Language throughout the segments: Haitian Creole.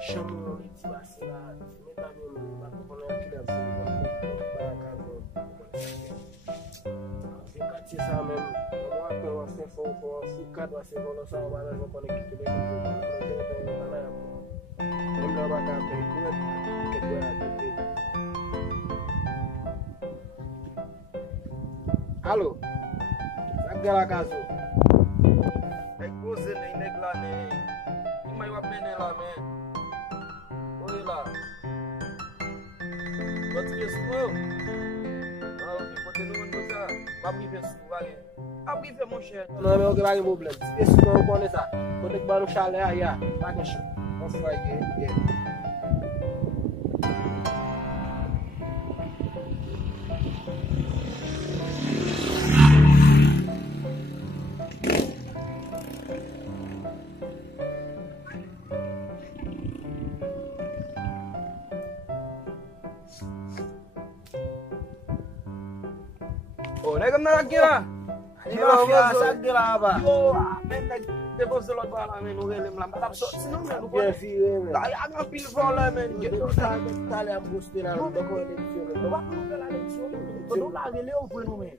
chamou ele disse assim lá, me dá meu lá com a criança, para casa. Fica aqui ça même, moi quand on se fait pour ficar va se voler ça on va le connecter avec même là va taper tout que doit taper. Allô? Ça gars la casa. Você nem negla nem. Mas eu apenas lá, man. Oi lá. Pode ver isso, meu? Ah, eu vou ter no mundo já. Vai ver isso, vai. Abri ver mon cher. Não, meu grande problema. Esse não eu conheço. Quando eu vou no chalé aí, vai que show. Vamos fazer. Oh, nega na aqui lá. Sabe lá, vai. Yo, men depois de logo lá, men, não ele lá. Tá só, se não, men, não pode. Tá aí a pil vola, men. Tá ali a busca lá, não com ele filme. Não vai pela eleição. Todo lado ele eu fui no meio.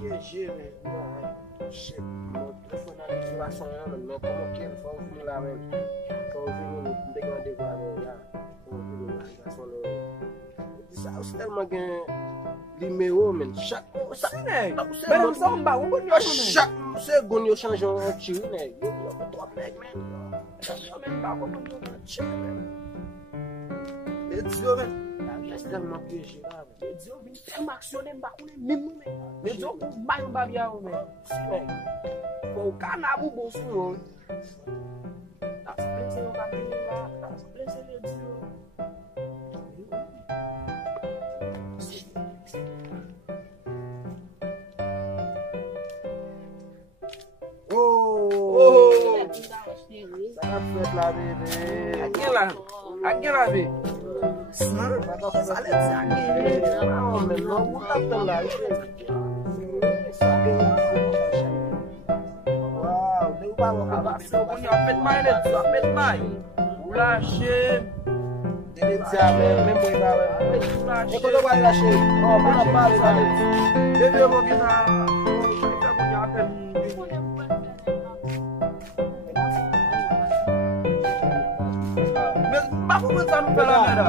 Piégé, mais non, shit, mon téléphone a l'activation, mais comment qu'il faut venir là même, faut venir dégager quoi là, faut venir là, ça c'est tellement gain numéro mais chaque seconde yo change un petit nèg, yo trop nèg même, ça même pas comme on mais Dieu même tellement piégé là. Mais Dieu vient tellement actionner même mais Dieu pour bailler babia ou mais faut canabou bon sou. Ça se plaît au cabine là, ça se plaît le Dieu. Oh, ça fait la bébé. Aqui lá, bébé. Aku bentar pela merah.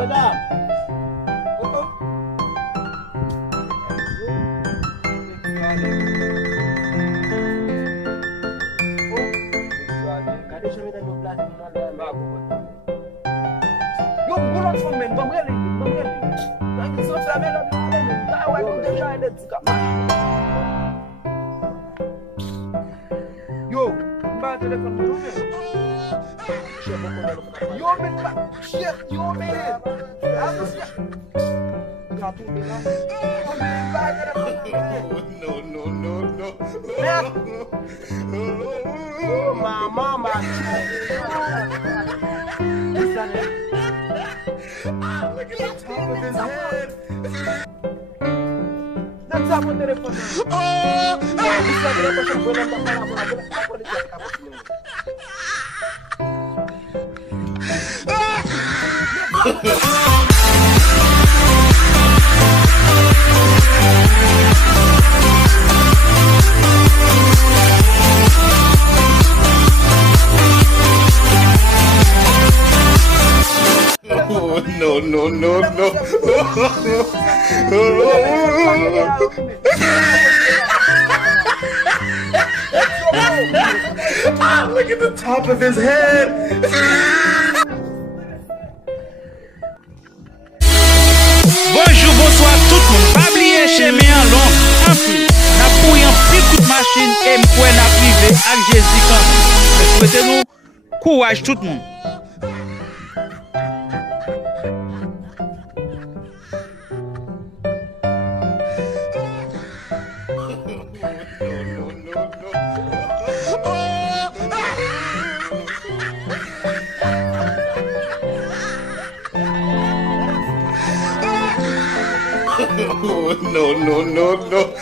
Gade jamais dans nos places yo bulan fomen bamgeli. Nang so travel la ta wa ko déjà ele tika. Yo, ba téléphone no. Yo men ba, shit, yo men. No. Oh, mama. Look at the top of his head. That's up on the telephone. No. Look at the top of his head. Bonjour, bonsoir tout le monde. Pas oublier chez mes en long, en plus. N'a pour un petit coup de machine et m'pouen n'a privé avec Jésus quand même. Souhaitez-nous courage tout le monde. No, no, no, no.